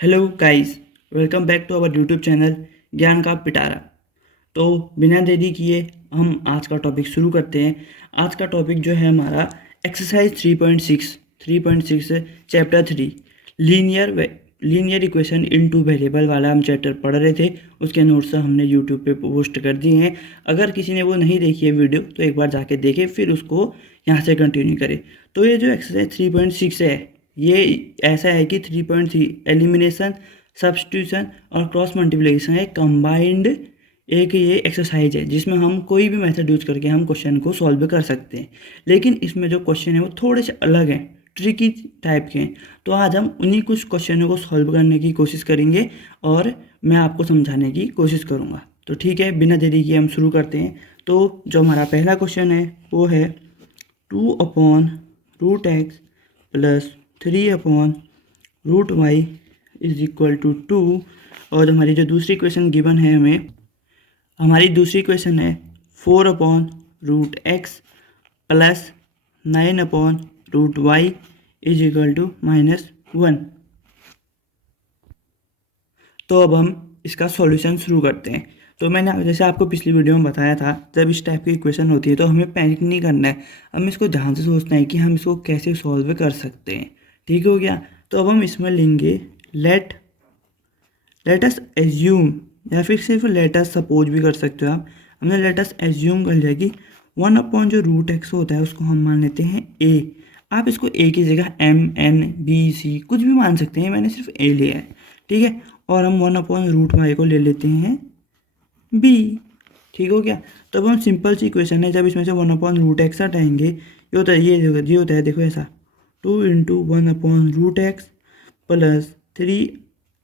Hello guys, welcome back to our YouTube channel ज्ञान का पिटारा। तो बिना देरी किए हम आज का टॉपिक शुरू करते हैं। आज का टॉपिक जो है हमारा exercise 3.6 chapter 3 linear linear equation into variable वाला हम चैप्टर पढ़ रहे थे। उसके नोट्स हमने यूट्यूब पे पोस्ट कर दिए हैं। अगर किसी ने वो नहीं देखी है वीडियो तो एक बार जाके देखे, फिर उसको यहाँ से कंटिन्यू करें। तो ये जो एक्सरसाइज 3.6 है, ये ऐसा है कि 3.3 एलिमिनेशन, सब्स्टिट्यूशन और क्रॉस मल्टीप्लिकेशन है कंबाइंड एक ये एक्सरसाइज है, जिसमें हम कोई भी मेथड यूज करके हम क्वेश्चन को सॉल्व कर सकते हैं। लेकिन इसमें जो क्वेश्चन है वो थोड़े से अलग हैं, ट्रिकी टाइप के हैं। तो आज हम उन्हीं कुछ क्वेश्चनों को सॉल्व करने की कोशिश करेंगे और मैं आपको समझाने की कोशिश करूँगा। तो ठीक है, बिना देरी किए हम शुरू करते हैं। तो जो हमारा पहला क्वेश्चन है वो है 2/√x plus 3/√y is equal to 2। और हमारी जो दूसरी क्वेश्चन गिवन है हमारी दूसरी क्वेश्चन है 4/√x plus 9/√y is equal to -1। तो अब हम इसका सॉल्यूशन शुरू करते हैं। तो मैंने जैसे आपको पिछली वीडियो में बताया था, जब इस टाइप की इक्वेशन होती है तो हमें पैनिक नहीं करना है, हमें इसको ध्यान से सोचना है कि हम इसको कैसे सॉल्व कर सकते हैं। ठीक हो गया। तो अब हम इसमें लेंगे लेट अस एज्यूम, या फिर सिर्फ लेट अस सपोज भी कर सकते हो आप। हमने लेट अस एज्यूम कर लिया कि 1/√x होता है उसको हम मान लेते हैं a। आप इसको a की जगह m, n, b, c कुछ भी मान सकते हैं, मैंने सिर्फ a लिया है। ठीक है। और हम 1/√y को ले लेते हैं b। ठीक हो गया। तो अब हम सिंपल सी इक्वेशन है, जब इसमें से 1/√x हटाएंगे ये होता है, ये होता है, देखो ऐसा 2 × 1/√x plus 3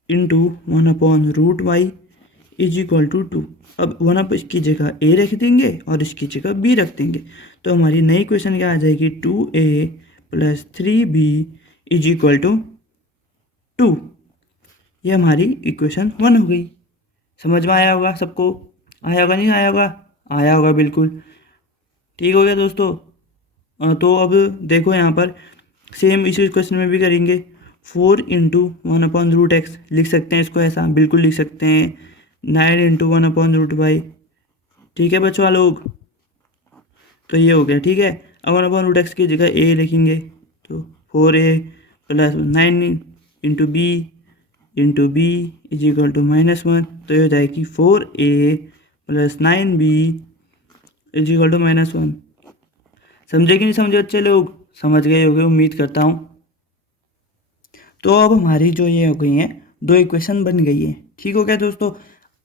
× 1/√y is equal to 2। अब 1 अप इसकी जगह a रख देंगे और इसकी जगह b रख देंगे। तो हमारी नई इक्वेशन क्या आ जाएगी, 2a plus 3b is equal to 2। ये हमारी इक्वेशन 1 हो गई। समझ में आया होगा सबको? आया होगा, नहीं आया होगा? आया होगा बिल्कुल। ठीक हो गया दोस्तों। तो अब देखो यहाँ पर सेम इसी क्वेश्चन में भी करेंगे। 4 × 1/√x लिख सकते हैं, इसको ऐसा बिल्कुल लिख सकते हैं। 9 × 1/√y। ठीक है बच्चों लोग, तो ये हो गया। ठीक है। अब 1/√x की जगह a लिखेंगे, तो 4a plus 9 × b is equal to -1। तो ये हो जाएगी 4a plus 9b is equal to -1। समझे कि नहीं समझे बच्चे लोग? समझ गए होंगे उम्मीद करता हूँ। तो अब हमारी जो ये हो गई हैं, दो इक्वेशन बन गई है। ठीक हो गया दोस्तों।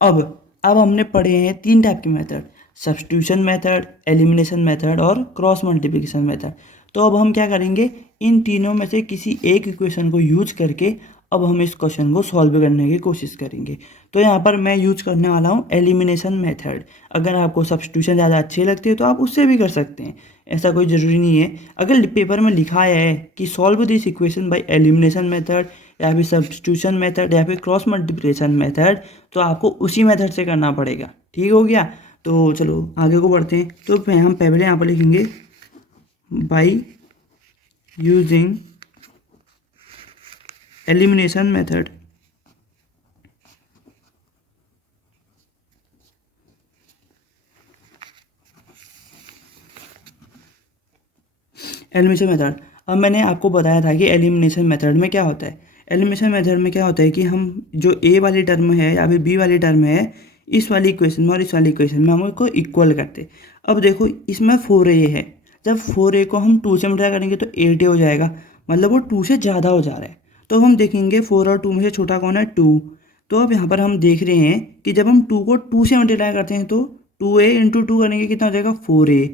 अब हमने पढ़े हैं 3 टाइप के method, substitution method, elimination method और क्रॉस मल्टीप्लिकेशन मेथड। तो अब हम क्या करेंगे, इन तीनों में से किसी एक इक्वेशन को यूज करके अब हम इस क्वेश्चन को सॉल्व करने की कोशिश करेंगे। तो यहाँ पर मैं यूज करने वाला हूँ एलिमिनेशन मेथड। अगर आपको सब्स्टिट्यूशन ज़्यादा अच्छी लगती है तो आप उससे भी कर सकते हैं, ऐसा कोई ज़रूरी नहीं है। अगर पेपर में लिखा है कि solve this equation by elimination method या फिर सब्स्टिट्यूशन मेथड या फिर क्रॉस मल्टीप्लिकेशन मेथड, तो आपको उसी मेथड से करना पड़ेगा। ठीक हो गया। तो चलो आगे को बढ़ते हैं। तो हम पहले यहाँ पर लिखेंगे by using elimination method. Elimination method, अब मैंने आपको बताया था कि एलिमिनेशन मेथड में क्या होता है। एलिमिनेशन मेथड में क्या होता है कि हम जो ए वाली टर्म है या फिर बी वाली टर्म है, इस वाली इक्वेशन में और इस वाली इक्वेशन में हम उसको इक्वल करते। अब देखो इसमें 4a है, जब 4a को हम 2 से मल्टीप्लाई करेंगे तो 8a हो जाएगा, मतलब वो 2 से ज़्यादा हो जा रहा है। तो हम देखेंगे 4 और 2 में से छोटा कौन है, 2। तो अब यहाँ पर हम देख रहे हैं कि जब हम 2 को 2 से मल्टीप्लाई करते हैं तो 2a × 2 करेंगे कितना हो जाएगा, 4a।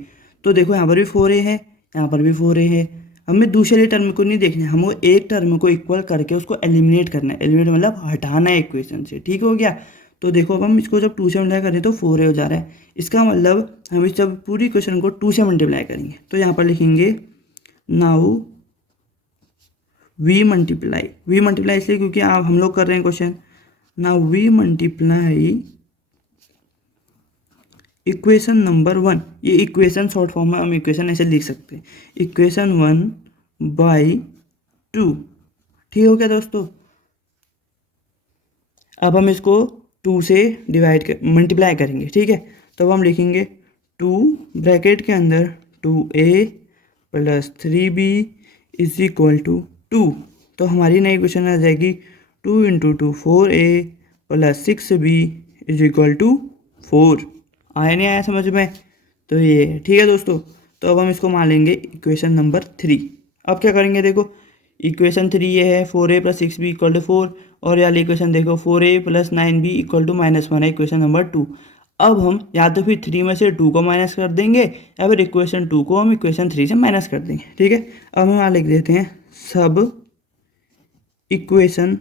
तो देखो यहाँ पर भी 4a है, यहाँ पर भी 4a है। हमें दूसरे टर्म को नहीं देखना है, हमको एक टर्म को इक्वल करके उसको एलिमिनेट करना है। एलिमिनेट मतलब हटाना है इक्वेशन से। ठीक हो गया। तो देखो अब हम इसको जब 2 से मल्टीप्लाई करें तो 4a हो जा रहा है। इसका मतलब हम इस जब पूरी इक्वेशन को 2 से मल्टीप्लाई करेंगे तो यहाँ पर लिखेंगे नाउ वी मल्टीप्लाई इसलिए क्योंकि आप हम लोग कर रहे हैं question. Now we multiply equation number 1, ये इक्वेशन शॉर्ट फॉर्म में हम इक्वेशन ऐसे लिख सकते हैं, इक्वेशन 1/2। ठीक हो गया दोस्तों। अब हम इसको 2 से मल्टीप्लाई करेंगे, ठीक है। तो अब हम लिखेंगे 2 ब्रैकेट के अंदर 2a plus 3b is equal to 2। तो हमारी नई क्वेश्चन आ जाएगी 2 into 2 4a plus 6b is equal to 4। आया नहीं आया समझ में? तो ये है, ठीक है दोस्तों। तो अब हम इसको मान लेंगे इक्वेशन नंबर 3। अब क्या करेंगे, देखो इक्वेशन 3 ये है 4a plus 6b equal to 4, और वाली इक्वेशन देखो 4a plus 9b equal to -1 है इक्वेशन नंबर 2। अब हम या तो फिर 3 में से 2 को माइनस कर देंगे या फिर इक्वेशन 2 को हम इक्वेशन 3 से माइनस कर देंगे, ठीक है। अब हम यहाँ लिख देते हैं सब इक्वेशन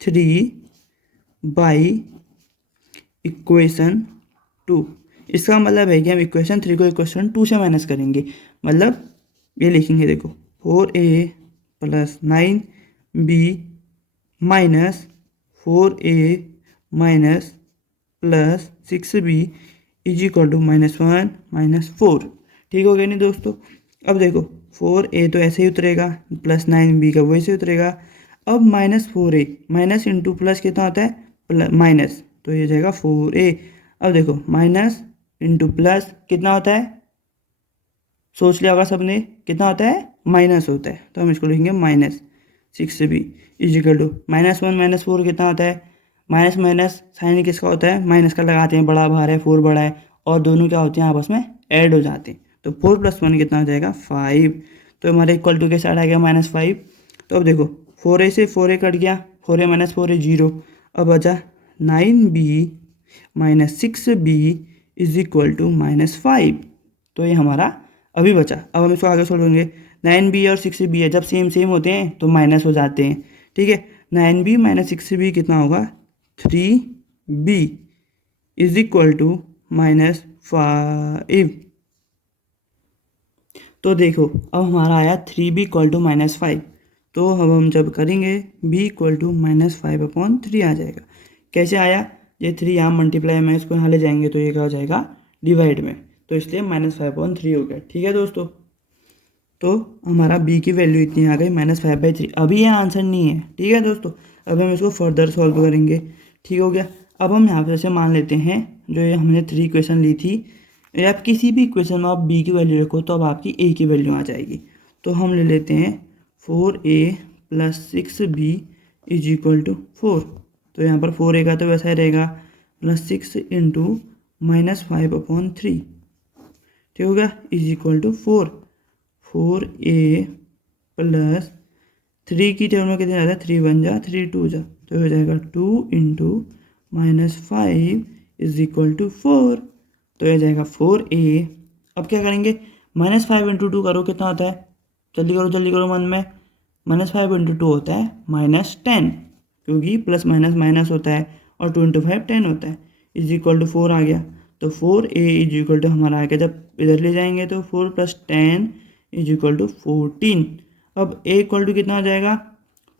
3 बाई इक्वेशन 2। इसका मतलब है कि हम इक्वेशन 3 को इक्वेशन 2 से माइनस करेंगे। मतलब ये लिखेंगे, देखो 4a plus 9b minus 4a minus plus 6b is equal to -1 -4। ठीक हो गया नहीं दोस्तों? अब देखो 4a तो ऐसे ही उतरेगा, प्लस 9b का वैसे उतरेगा। अब -4a माइनस इंटू प्लस कितना होता है माइनस, तो ये जाएगा 4a। अब देखो माइनस इंटू प्लस कितना होता है, सोच लिया होगा सबने, कितना होता है माइनस होता है। तो हम इसको लिखेंगे -6b इज इक्वल टू -1 -4 कितना होता है, माइनस माइनस साइन किसका होता है, माइनस का लगाते हैं, बड़ा बाहर है 4 बड़ा है, और दोनों क्या होते हैं आपस में ऐड हो जाते हैं। तो 4 + 1 कितना हो जाएगा 5। तो हमारे इक्वल टू के साइड आ गया -5। तो अब देखो 4a से 4a कट गया, 4a - 4a 0। अब बचा 9b - 6b is equal to -5। तो ये हमारा अभी बचा। अब हम इसको आगे सोल्व करेंगे। 9b और 6b है, जब सेम सेम होते हैं तो माइनस हो जाते हैं, ठीक है। 9b - 6b कितना होगा 3b इज इक्वल टू -5। तो देखो अब हमारा आया 3b इक्वल टू -5। तो अब हम जब करेंगे b इक्वल टू -5/3 आ जाएगा। कैसे आया, ये 3 यहाँ मल्टीप्लाई में इसको यहाँ ले जाएंगे तो ये क्या हो जाएगा डिवाइड में, तो इसलिए -5/3 हो गया, ठीक है दोस्तों। तो हमारा b की वैल्यू इतनी आ गई -5/3। अभी ये आंसर नहीं है, ठीक है दोस्तों। अब हम इसको फर्दर सॉल्व करेंगे, ठीक हो गया। अब हम यहाँ पे जैसे मान लेते हैं जो ये हमने 3 इक्वेशन ली थी, या आप किसी भी इक्वेशन में आप b की वैल्यू रखो तो अब आपकी a की वैल्यू आ जाएगी। तो हम ले लेते हैं 4a plus 6b is equal to 4। तो यहाँ पर 4a का तो वैसा ही रहेगा, प्लस 6 इंटू -5/3, ठीक हो गया, is equal to 4। 4a plus 3 की टर्म में कितने जाता है, 3 1 जा 3 2 जा, तो हो जाएगा 2 इंटू -5 इज इक्वल टू 4। तो ये जाएगा 4a। अब क्या करेंगे, -5 इंटू 2 करो कितना होता है, जल्दी करो मन में। -5 इंटू 2 होता है -10, क्योंकि प्लस माइनस माइनस होता है, और 2 इंटू 5 10 होता है, इज इक्वल टू 4 आ गया। तो 4a इज इक्वल टू हमारा आ गया, जब इधर ले जाएंगे तो 4 + 10 इज इक्वल टू 14। अब a इक्वल टू कितना हो जाएगा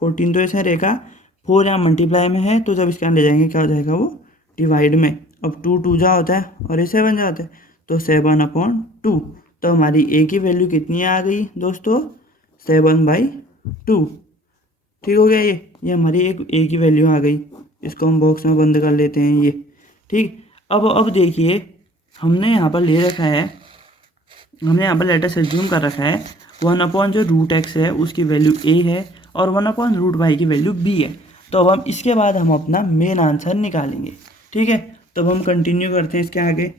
14, तो ऐसा रहेगा 4 यहाँ मल्टीप्लाई में है, तो जब इसके यहाँ ले जाएंगे क्या हो जाएगा वो डिवाइड में। अब 2 2 जा होता है और ये 7 जा होता है, तो 7/2। तो हमारी a की वैल्यू कितनी आ गई दोस्तों 7/2। ठीक हो गया, ये हमारी एक a की वैल्यू आ गई। इसको हम बॉक्स में बंद कर लेते हैं ये, ठीक। अब देखिए हमने यहाँ पर ले रखा है, हमने यहाँ पर लेटर एज्यूम कर रखा है 1/√x है उसकी वैल्यू a है, और 1/√y की वैल्यू b है। तो अब हम इसके बाद हम अपना मेन आंसर निकालेंगे, ठीक है। तो अब हम कंटिन्यू करते हैं इसके आगे।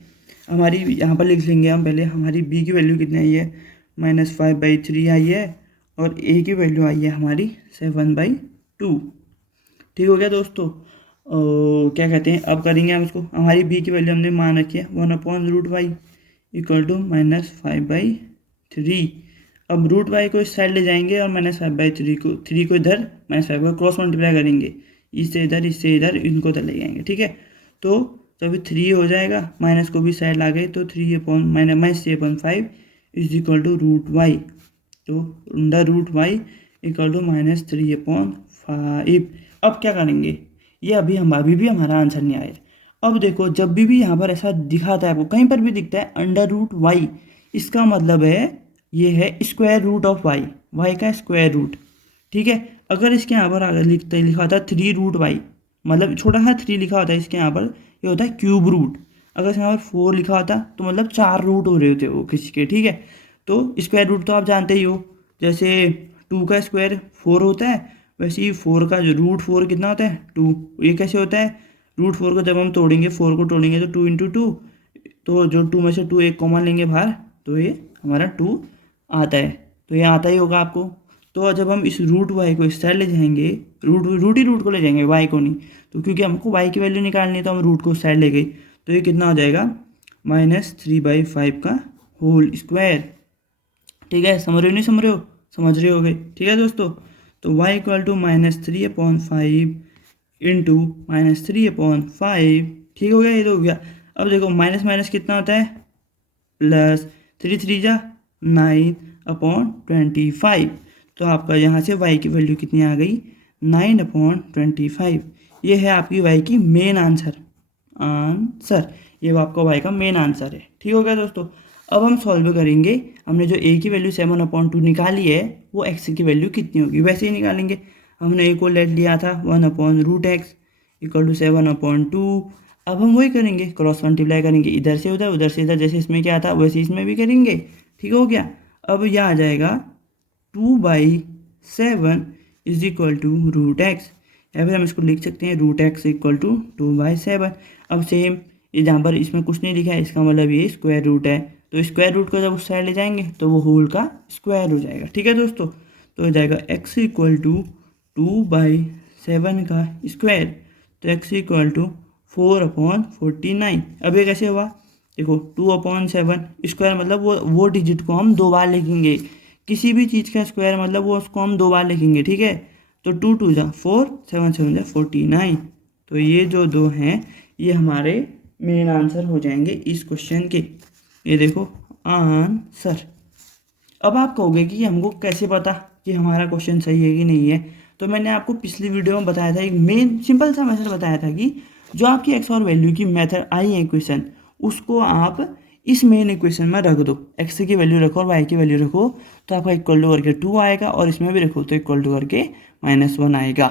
हमारी यहाँ पर लिख लेंगे हम पहले, हमारी b की वैल्यू कितनी आई है -5/3 आई है, और a की वैल्यू आई है हमारी 7/2। ठीक हो गया दोस्तों। क्या कहते हैं, अब करेंगे हम इसको। हमारी b की वैल्यू हमने मान रखी है 1/√y इक्वल टू -5/3। अब √y को इस साइड ले जाएंगे और -5/3 को, 3 को इधर -5 को क्रॉस मल्टीप्लाई करेंगे, इससे इधर इनको इधर ले जाएंगे, ठीक है। तो तभी 3 हो जाएगा, माइनस को भी साइड ला गए तो 3/5 इज इक्वल टू √y। तो √y इक्वल टू -3/5। अब क्या करेंगे, ये अभी भी हमारा आंसर नहीं आया। अब देखो जब भी यहाँ पर ऐसा दिखाता है, आपको कहीं पर भी दिखता है √y, इसका मतलब है ये है स्क्वायर रूट ऑफ y का स्क्वायर रूट, ठीक है। अगर इसके यहाँ पर आगे लिखा था 3√y, मतलब छोटा सा 3 लिखा होता है इसके यहाँ पर, ये होता है क्यूब रूट। अगर इसके यहाँ पर 4 लिखा होता तो मतलब 4 रूट हो रहे होते वो किसी के, ठीक है। तो स्क्वायर रूट तो आप जानते ही हो, जैसे 2 का स्क्वायर 4 होता है, वैसे ही 4 का जो रूट 4 कितना होता है 2। ये कैसे होता है, रूट 4 को जब हम तोड़ेंगे, 4 को तोड़ेंगे तो 2 × 2, तो जो 2 में से 2 एक कॉमन लेंगे बाहर, तो ये हमारा 2 आता है। तो ये आता ही होगा आपको। तो जब हम इस रूट वाई को इस साइड ले जाएंगे, रूट को ले जाएंगे, वाई को नहीं, तो क्योंकि हमको वाई की वैल्यू निकालनी है तो हम रूट को उस साइड ले गई, तो ये कितना हो जाएगा -3/5 का होल स्क्वायर। ठीक है, समझ रहे हो नहीं समझ रहे हो, समझ रहे होगे, ठीक है दोस्तों। तो y = -3/5 इंटू -3/5, ठीक हो गया, ये तो हो गया। अब देखो माइनस माइनस कितना होता है, प्लस 3 3 जा 9/25। तो आपका यहाँ से y की वैल्यू कितनी आ गई, 9/25। ये है आपकी y की मेन आंसर। ये आपका y का मेन आंसर है, ठीक हो गया दोस्तों। अब हम सॉल्व करेंगे, हमने जो a की वैल्यू 7/2 निकाली है, वो x की वैल्यू कितनी होगी वैसे ही निकालेंगे। हमने a को लेट लिया था 1/√x = 7/2। अब हम वही करेंगे, क्रॉस मल्टीप्लाई करेंगे, इधर से उधर से इधर, जैसे इसमें क्या था वैसे इसमें भी करेंगे, ठीक हो गया। अब यह आ जाएगा 2/7 = √x, या फिर हम इसको लिख सकते हैं √x = 2/7। अब सेम ये जहाँ पर इसमें कुछ नहीं लिखा है, इसका मतलब ये स्क्वायर रूट है, तो स्क्वायर रूट को जब उस साइड ले जाएंगे तो वो होल का स्क्वायर हो जाएगा, ठीक है दोस्तों। तो हो जाएगा x = 2/7 का स्क्वायर, तो x = 4/49। अब ये कैसे हुआ, देखो 2/7 स्क्वायर मतलब वो डिजिट को हम 2 बार लिखेंगे, किसी भी चीज़ का स्क्वायर मतलब वो उसको हम 2 बार लिखेंगे, ठीक है। तो 2 2 जा 4, 7 7 जा 49। तो ये जो 2 हैं ये हमारे मेन आंसर हो जाएंगे इस क्वेश्चन के। ये देखो आंसर। अब आप कहोगे कि हमको कैसे पता कि हमारा क्वेश्चन सही है कि नहीं है, तो मैंने आपको पिछली वीडियो में बताया था, एक मेन सिंपल सा मेथड बताया था कि जो आपकी एक्स और वैल्यू की मेथड आई है इक्वेशन, उसको आप इस मेन इक्वेशन में रख दो, एक्स की वैल्यू रखो और वाई की वैल्यू रखो, तो आपका इक्वल टू करके 2 आएगा, और इसमें भी रखो तो इक्वल टू करके -1 आएगा।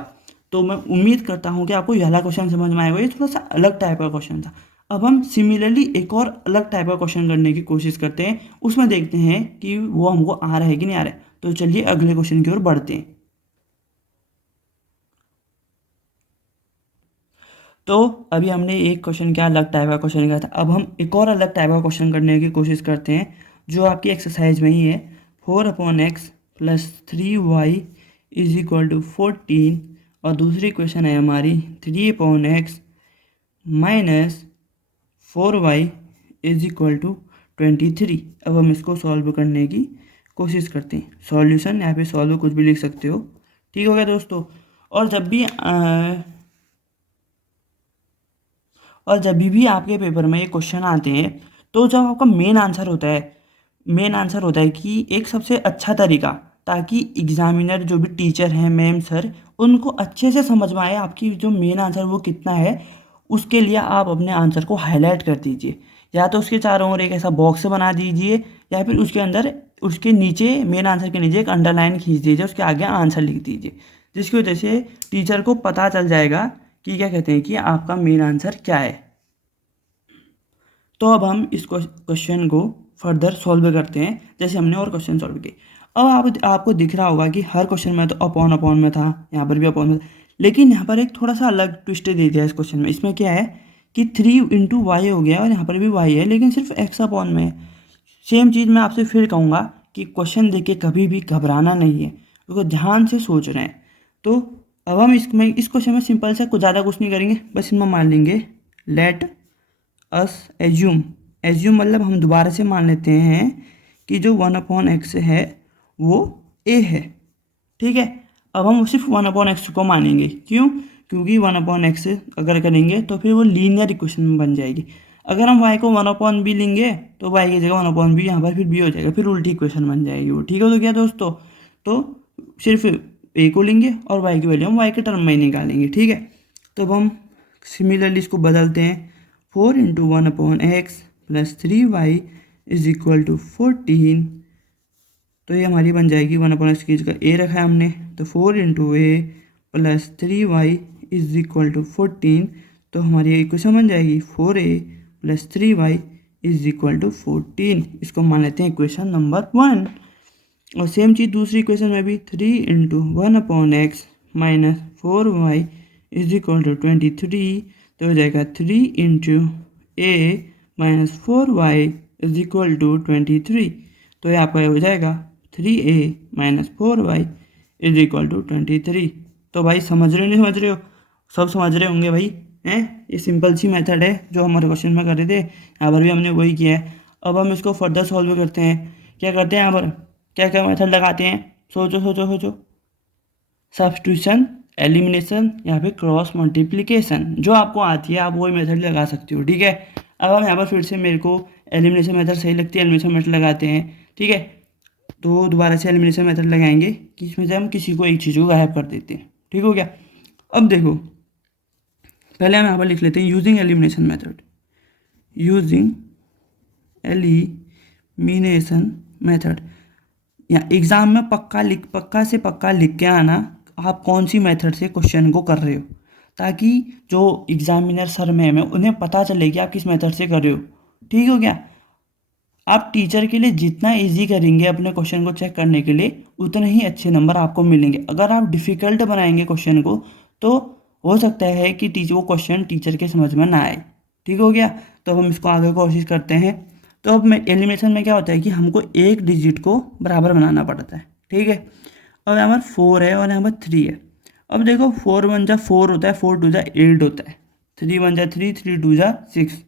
तो मैं उम्मीद करता हूँ कि आपको यह वाला क्वेश्चन समझ में आएगा, ये थोड़ा सा अलग टाइप का क्वेश्चन था। अब हम सिमिलरली एक और अलग टाइप का क्वेश्चन करने की कोशिश करते हैं, उसमें देखते हैं कि वो हमको आ रहा है कि नहीं आ रहा है। तो चलिए अगले क्वेश्चन की ओर बढ़ते हैं। तो अभी हमने एक क्वेश्चन किया, अलग टाइप का क्वेश्चन किया था, अब हम एक और अलग टाइप का क्वेश्चन करने की कोशिश करते हैं, जो आपकी एक्सरसाइज में ही है। 4/x + 3y = 14, और दूसरी क्वेश्चन है हमारी 3/x - 4y = 23। अब हम इसको सॉल्व करने की कोशिश करते हैं। सॉल्यूशन यहाँ पे सॉल्व कुछ भी लिख सकते हो, ठीक हो गया दोस्तों। और जब भी आपके पेपर में ये क्वेश्चन आते हैं, तो जब आपका मेन आंसर होता है कि एक सबसे अच्छा तरीका, ताकि एग्जामिनर जो भी टीचर हैं, मैम सर, उनको अच्छे से समझ में आए आपकी जो मेन आंसर वो कितना है। उसके लिए आप अपने आंसर को हाईलाइट कर दीजिए, या तो उसके चारों ओर एक ऐसा बॉक्स बना दीजिए, या फिर उसके अंदर, उसके नीचे, मेन आंसर के नीचे एक अंडरलाइन खींच दीजिए, उसके आगे आंसर लिख दीजिए, जिसकी वजह से टीचर को पता चल जाएगा कि क्या कहते हैं कि आपका मेन आंसर क्या है। तो अब हम इस क्वेश्चन को फर्दर सॉल्व करते हैं, जैसे हमने और क्वेश्चन सॉल्व किए। अब आपको दिख रहा होगा कि हर क्वेश्चन में तो अपॉन अपॉन में था, यहाँ पर भी अपॉन में था, लेकिन यहाँ पर एक थोड़ा सा अलग ट्विस्ट दे दिया इस क्वेश्चन में। इसमें क्या है कि 3 × y हो गया, और यहाँ पर भी y है, लेकिन सिर्फ x अपॉन में है। सेम चीज़ मैं आपसे फिर कहूँगा कि क्वेश्चन देख के कभी भी घबराना नहीं है, क्योंकि ध्यान से सोच रहे हैं। तो अब हम इस क्वेश्चन में सिंपल सा, कुछ ज़्यादा कुछ नहीं करेंगे, बस इसमें मान लेंगे लेट अस एज्यूम मतलब हम दोबारा से मान लेते हैं कि जो 1/x है वो a है, ठीक है। अब हम सिर्फ 1/x को मानेंगे, क्यों, क्योंकि 1/x अगर करेंगे तो फिर वो लीनियर इक्वेशन में बन जाएगी। अगर हम y को 1/b लेंगे तो y की जगह 1/b यहाँ पर फिर b हो जाएगा, फिर उल्टी इक्वेशन बन जाएगी वो, ठीक है। तो क्या दोस्तों, तो सिर्फ a को लेंगे और y की वैल्यू हम y के टर्म में ही निकालेंगे, ठीक है। तो अब हम सिमिलरली इसको बदलते हैं, 4 × 1/x + 3y = 14। तो ये हमारी बन जाएगी 1/x की जगह a रखा है हमने, तो 4 × a + 3y is equal to 14, तो हमारी इक्वेशन बन जाएगी 4a plus 3y is equal to 14। इसको मान लेते हैं इक्वेशन नंबर 1। और सेम चीज़ दूसरी इक्वेशन में भी 3 into 1/x minus 4y is equal to 23, तो हो जाएगा 3 into a minus 4y is equal to 23, तो ये आपका हो जाएगा 3a minus 4y is equal to 23। तो भाई समझ रहे हो नहीं समझ रहे हो? सब समझ रहे होंगे भाई, हैं? ये सिंपल सी मेथड है जो हमारे क्वेश्चन में कर रहे थे, यहाँ पर भी हमने वही किया है। अब हम इसको फर्दर सॉल्व करते हैं। क्या करते हैं यहाँ पर, क्या क्या मेथड लगाते हैं? सोचो सोचो सोचो। सब्स्टिट्यूशन, एलिमिनेशन या फिर क्रॉस मल्टीप्लिकेशन, जो आपको आती है आप वही मेथड लगा सकते हो, ठीक है। अब हम यहाँ पर फिर से मेरे को एलिमिनेशन मेथड सही लगती है, एलिमिनेशन मेथड लगाते हैं, ठीक है। तो दोबारा से एलिमिनेशन मेथड लगाएंगे कि इसमें से हम किसी को एक चीज़ को गायब कर देते हैं, ठीक हो गया। अब देखो, पहले हम यहाँ पर लिख लेते हैं using elimination method. Using elimination method, या एग्ज़ाम में पक्का से पक्का लिख के आना आप कौन सी मेथड से क्वेश्चन को कर रहे हो, ताकि जो एग्जामिनर सर मैम है उन्हें पता चले कि आप किस मेथड से कर रहे हो, ठीक हो गया। आप टीचर के लिए जितना इजी करेंगे अपने क्वेश्चन को चेक करने के लिए, उतने ही अच्छे नंबर आपको मिलेंगे। अगर आप डिफ़िकल्ट बनाएंगे क्वेश्चन को तो हो सकता है कि वो क्वेश्चन टीचर के समझ में ना आए, ठीक हो गया। तो हम इसको आगे कोशिश करते हैं। तो अब एलिमिनेशन में क्या होता है कि हमको एक डिजिट को बराबर बनाना पड़ता है, ठीक है। अब यहाँ पर 4 है और यहाँ पर 3 है। अब देखो 4 1 जा 4 होता है, 4 2 जा 8 होता है, 3 1 जा 3, 3 2 जा 6।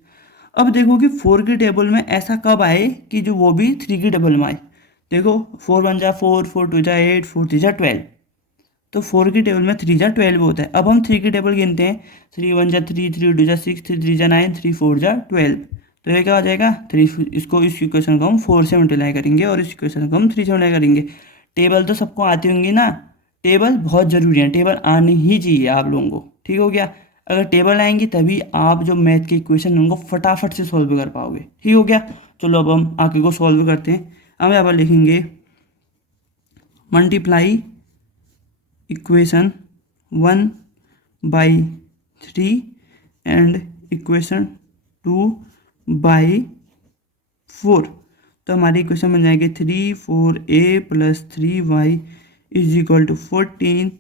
अब देखो कि 4 की टेबल में ऐसा कब आए कि जो वो भी 3 की टेबल में आए। देखो 4 1 जा 4, 4 2 जा 8, 4 3 जा 12, तो 4 की टेबल में 3 जा 12 होता है। अब हम 3 की टेबल गिनते हैं, 3 1 जा 3, 3 2 जा 6, 3 3 जा 9, 3 4 जा 12, तो ये क्या हो जाएगा 3। इसको इस इक्वेशन को हम 4 से मल्टीप्लाई करेंगे और इस इक्वेशन को हम 3 से मल्टीप्लाई करेंगे। टेबल तो सबको आती होंगी ना, टेबल बहुत ज़रूरी है, टेबल आनी ही चाहिए आप लोगों को, ठीक हो गया। अगर टेबल आएंगी तभी आप जो मैथ के इक्वेशन उनको फटाफट से सॉल्व कर पाओगे, ठीक हो गया। चलो अब हम आगे को सॉल्व करते हैं। हम यहाँ पर लिखेंगे मल्टीप्लाई इक्वेशन 1/3 एंड इक्वेशन 2/4, तो हमारी इक्वेशन बन जाएगी 3 4a plus 3y is equal to 14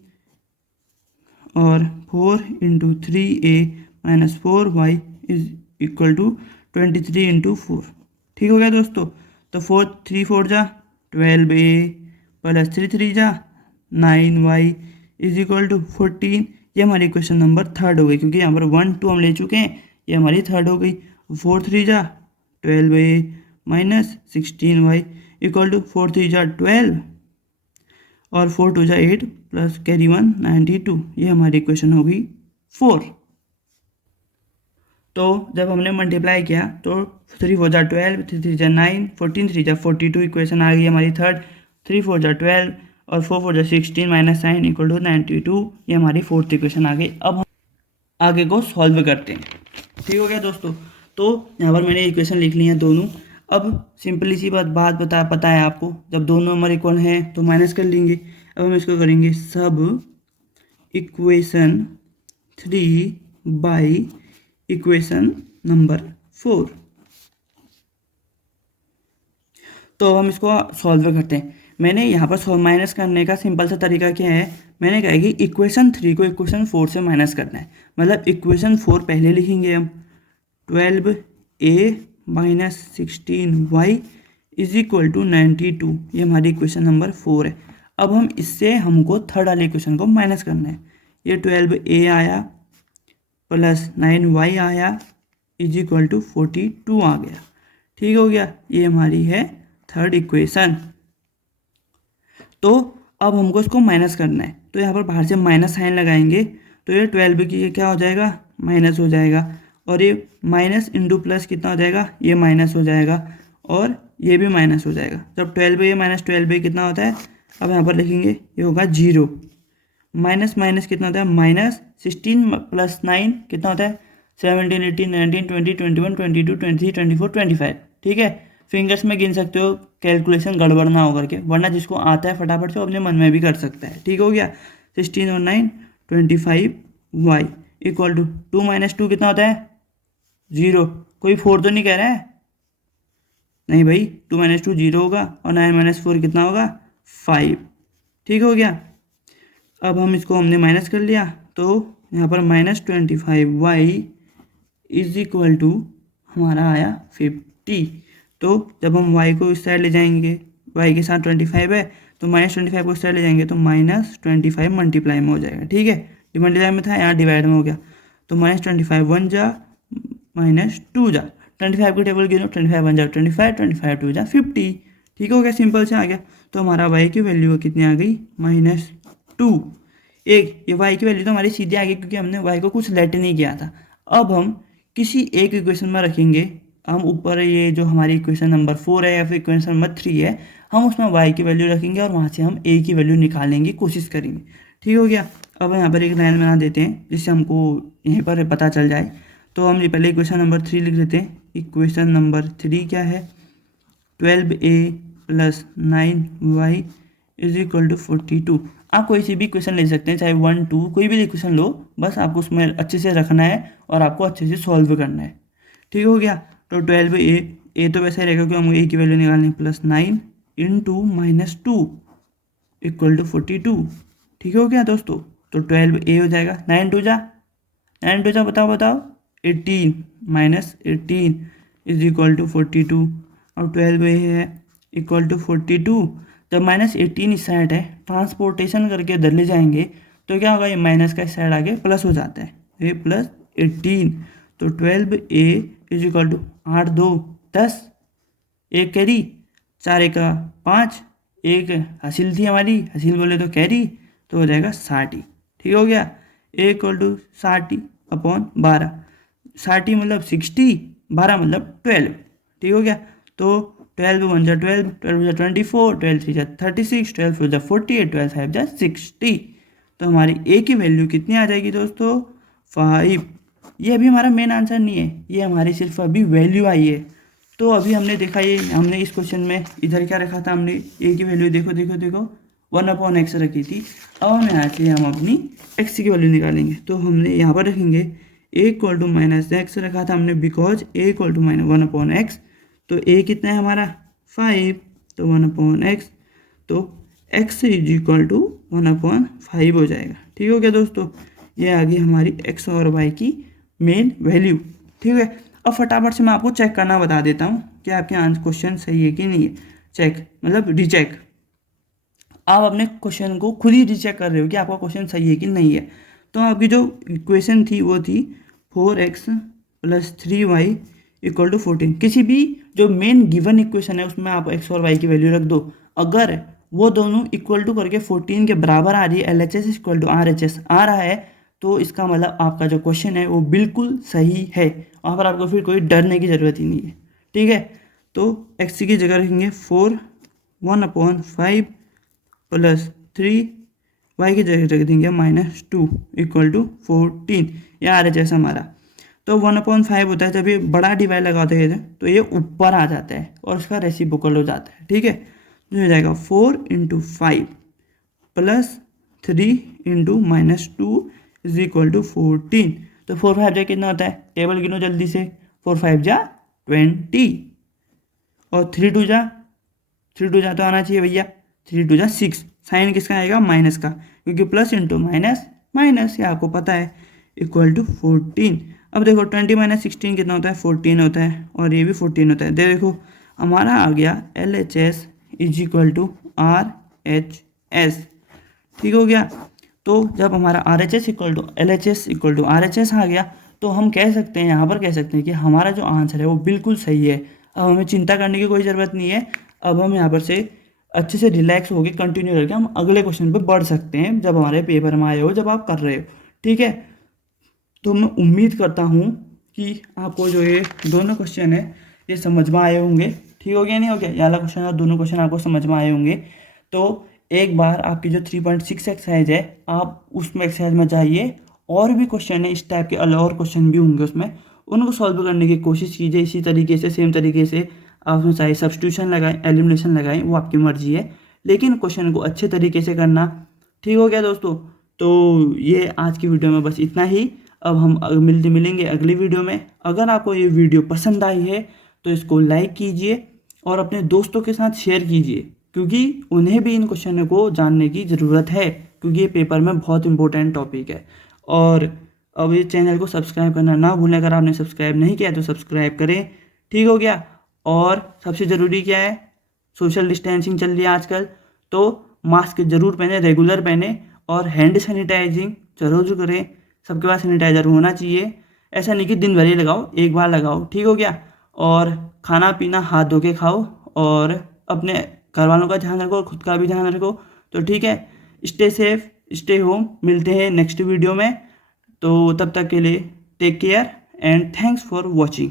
और 4 into 3a minus 4y is equal to 23 into 4, ठीक हो गया दोस्तों। तो 3 4 जा 12a प्लस 3 3 जा 9y इज इक्वल टू 14। ये हमारी क्वेश्चन नंबर 3 हो गई, क्योंकि यहाँ पर 1 2 हम ले चुके हैं, ये हमारी 3 हो गई। 4 3 जा 12a minus 16y equal to 4 3 जा 12 और 4 2 जा 8 प्लस कैरी 1 92, ये हमारी इक्वेशन हो गई 4। तो जब हमने मल्टीप्लाई किया तो 3 4 जा 12, 3 3 जा 9, 14 3 जा 42, इक्वेशन आ गई हमारी 3। 3 4 जा 12 और 4 4 जा 16 माइनस 9 इक्वल टू 92, ये हमारी 4th इक्वेशन आ गई। अब हम आगे को सॉल्व करते हैं, ठीक हो गया दोस्तों। तो यहाँ पर मैंने इक्वेशन लिख ली है दोनों। अब सिंपली सी बात पता है आपको, जब दोनों नंबर इक्वल हैं तो माइनस कर लेंगे। अब हम इसको करेंगे सब इक्वेशन 3 बाई इक्वेशन नंबर 4। तो हम इसको सॉल्व करते हैं। मैंने यहाँ पर माइनस करने का सिंपल सा तरीका क्या है, मैंने कहा कि इक्वेशन 3 को इक्वेशन 4 से माइनस करना है। मतलब इक्वेशन 4 पहले लिखेंगे हम, 12a minus 16y is equal to 92, ये हमारी इक्वेशन नंबर 4 है। अब हम इससे हमको थर्ड वाली इक्वेशन को माइनस करना है। ये 12a आया प्लस 9y आया इज इक्वल टू 42 आ गया, ठीक हो गया। ये हमारी है थर्ड इक्वेशन। तो अब हमको इसको माइनस करना है, तो यहाँ पर बाहर से माइनस साइन लगाएंगे, तो ये 12 की ये क्या हो जाएगा माइनस हो जाएगा, और ये माइनस इंटू प्लस कितना हो जाएगा, ये माइनस हो जाएगा और ये भी माइनस हो जाएगा। जब 12 माइनस 12 कितना होता है, अब यहाँ पर लिखेंगे ये होगा 0। माइनस माइनस कितना होता है, माइनस 16 प्लस 9 कितना होता है 17 18 19 20 21 22 23 24 25, ठीक है। फिंगर्स में गिन सकते हो, कैलकुलेशन गड़बड़ ना हो करके, वरना जिसको आता है फटाफट से अपने मन में भी कर सकता है, ठीक हो गया। 16 और 9 25 वाई इक्वल टू 2 - 2 कितना होता है 0। कोई 4 तो नहीं कह रहा है, नहीं भाई, 2 - 2 0 होगा और 9 - 4 कितना होगा 5। ठीक हो गया। अब हम इसको हमने माइनस कर लिया तो यहाँ पर -25y इज इक्वल टू हमारा आया 50। तो जब हम y को इस साइड ले जाएंगे, y के साथ 25 है तो -25 को इस साइड ले जाएंगे तो -25 मल्टीप्लाई में हो जाएगा। ठीक है, ये मल्टीप्लाई में था, यहाँ डिवाइड में हो गया तो -25 1 जा -2 जा 25 की टेबल गिनो, 25 1 जा 25, 25 2 जा 50। ठीक हो गया, सिंपल से आ गया। तो हमारा y की वैल्यू कितनी आ गई -2। एक ये y की वैल्यू तो हमारी सीधी आ गई क्योंकि हमने y को कुछ लेट नहीं किया था। अब हम किसी एक इक्वेशन में रखेंगे, हम ऊपर ये जो हमारी इक्वेशन नंबर 4 है या फिर इक्वेशन नंबर 3 है, हम उसमें y की वैल्यू रखेंगे और वहाँ से हम a की वैल्यू निकालने की कोशिश करेंगे। ठीक हो गया। अब यहाँ पर एक लाइन बना देते हैं जिससे हमको यहीं पर पता चल जाए। तो हम पहले इक्वेशन नंबर 3 लिख देते हैं। इक्वेशन नंबर 3 क्या है 12a + 9y is equal to 42। आप कोई सी भी इक्वेशन ले सकते हैं, चाहे 1 2 कोई भी इक्वेशन लो, बस आपको उसमें अच्छे से रखना है और आपको अच्छे से सॉल्व करना है। ठीक हो गया। तो 12a तो वैसे ही रहेगा क्योंकि हमको a की वैल्यू निकालनी +9 × -2 इक्वल टू 42। ठीक हो गया दोस्तों। तो 12a हो जाएगा 9 2 जा बताओ 18 -18 इज इक्वल टू 42। और 12a है इक्वल टू 42। जब -18 इस साइड है, ट्रांसपोर्टेशन करके इधर ले जाएंगे तो क्या होगा, ये माइनस का इस साइड आगे प्लस हो जाता है, ये +18। तो 12a इज इक्वल टू 8 2 10, एक कैरी, 4 1 5, एक हासिल थी हमारी, हासिल बोले तो कैरी, तो हो जाएगा 60। ठीक हो गया। a इक्वल टू 60/12, 60 मतलब 60, 12 मतलब 12। ठीक हो गया। तो 12 1 जा 12, 12 जा 24, 12 3 जा 36, 12 4 जा 48, 12 5 जा 60। तो हमारी a की वैल्यू कितनी आ जाएगी दोस्तों 5। ये अभी हमारा मेन आंसर नहीं है, ये हमारी सिर्फ अभी वैल्यू आई है। तो अभी हमने देखा, ये हमने इस क्वेश्चन में इधर क्या रखा था, हमने a की वैल्यू देखो 1/x रखी थी। अब हम यहाँ से हम अपनी x की वैल्यू निकालेंगे। तो हमने यहाँ पर रखेंगे a इक्वल टू -x रखा था हमने, because a equal to -1/x। तो a कितना है हमारा 5, तो 1/x, तो x इज इक्वल टू 1/5 हो जाएगा। ठीक हो गया दोस्तों, ये आ गई हमारी x और y की मेन वैल्यू। ठीक है। अब फटाफट से मैं आपको चेक करना बता देता हूँ कि आपके आंसर क्वेश्चन सही है कि नहीं है। चेक मतलब रीचेक, आप अपने क्वेश्चन को खुद ही रीचेक कर रहे हो कि आपका क्वेश्चन सही है कि नहीं है। तो आपकी जो इक्वेशन थी वो थी 4x + 3y इक्वल टू 14। किसी भी जो मेन गिवन इक्वेशन है उसमें आप x और y की वैल्यू रख दो। अगर वो दोनों इक्वल टू करके 14 के बराबर आ रही है, LHS इक्वल टू RHS आ रहा है, तो इसका मतलब आपका जो क्वेश्चन है वो बिल्कुल सही है। वहाँ पर आपको फिर कोई डरने की ज़रूरत ही नहीं है। ठीक है। तो x की जगह रखेंगे 4 1/5 + 3, y की जगह रख देंगे -2 इक्वल टू 14। ये RHS हमारा। तो 1/5 होता है, जब ये बड़ा डिवाइड लगाते हैं तो ये ऊपर आ जाता है और उसका रेसिप्रोकल हो जाता है। ठीक है। तो हो जाएगा 4 × 5 + 3 × -2 इज इक्वल टू 14। तो 4 5 जा कितना होता है, टेबल गिनो जल्दी से, 4 5 जा 20 और 3 2 जा तो आना चाहिए भैया, 3 2 जा 6। साइन किसका आएगा, माइनस का, क्योंकि प्लस इंटू माइनस माइनस, ये आपको पता है, इक्वल टू 14। अब देखो 20 - 16 कितना होता है, 14 होता है, और ये भी 14 होता है। देखो हमारा आ गया LHS is equal to RHS। ठीक हो गया। तो जब हमारा RHS equal to LHS equal to RHS आ गया तो हम कह सकते हैं, यहाँ पर कह सकते हैं कि हमारा जो आंसर है वो बिल्कुल सही है। अब हमें चिंता करने की कोई ज़रूरत नहीं है। अब हम यहाँ पर से अच्छे से रिलैक्स होकर कंटिन्यू करके हम अगले क्वेश्चन पे बढ़ सकते हैं, जब हमारे पेपर में आए हो, जब आप कर रहे हो। ठीक है। तो मैं उम्मीद करता हूँ कि आपको जो ये दोनों क्वेश्चन है ये समझ में आए होंगे। ठीक हो गया, नहीं हो गया, ये वाला क्वेश्चन और दोनों क्वेश्चन आपको समझ में आए होंगे। तो एक बार आपकी जो 3.6 एक्सरसाइज है, आप उसमें एक्सरसाइज में जाइए, और भी क्वेश्चन है इस टाइप के, अलग और क्वेश्चन भी होंगे उसमें, उनको सॉल्व करने की कोशिश कीजिए। इसी तरीके से, सेम तरीके से आप उसमें चाहे सब्स्टिट्यूशन लगाएं, एलिमिनेशन लगाएं, वो आपकी मर्जी है, लेकिन क्वेश्चन को अच्छे तरीके से करना। ठीक हो गया दोस्तों। तो ये आज की वीडियो में बस इतना ही। अब हम मिलेंगे अगली वीडियो में। अगर आपको ये वीडियो पसंद आई है तो इसको लाइक कीजिए और अपने दोस्तों के साथ शेयर कीजिए, क्योंकि उन्हें भी इन क्वेश्चन को जानने की ज़रूरत है, क्योंकि ये पेपर में बहुत इंपॉर्टेंट टॉपिक है। और अब इस चैनल को सब्सक्राइब करना ना भूलें, अगर आपने सब्सक्राइब नहीं किया तो सब्सक्राइब करें। ठीक हो गया। और सबसे ज़रूरी क्या है, सोशल डिस्टेंसिंग चल रही है आजकल, तो मास्क ज़रूर पहने, रेगुलर पहने, और हैंड सैनिटाइजिंग जरूर करें। सबके पास सैनिटाइज़र होना चाहिए। ऐसा नहीं कि दिन भर ही लगाओ, एक बार लगाओ। ठीक हो गया। और खाना पीना हाथ धो के खाओ, और अपने घर वालों का ध्यान रखो, खुद का भी ध्यान रखो। तो ठीक है, स्टे सेफ, स्टे होम। मिलते हैं नेक्स्ट वीडियो में। तो तब तक के लिए take care and thanks for watching.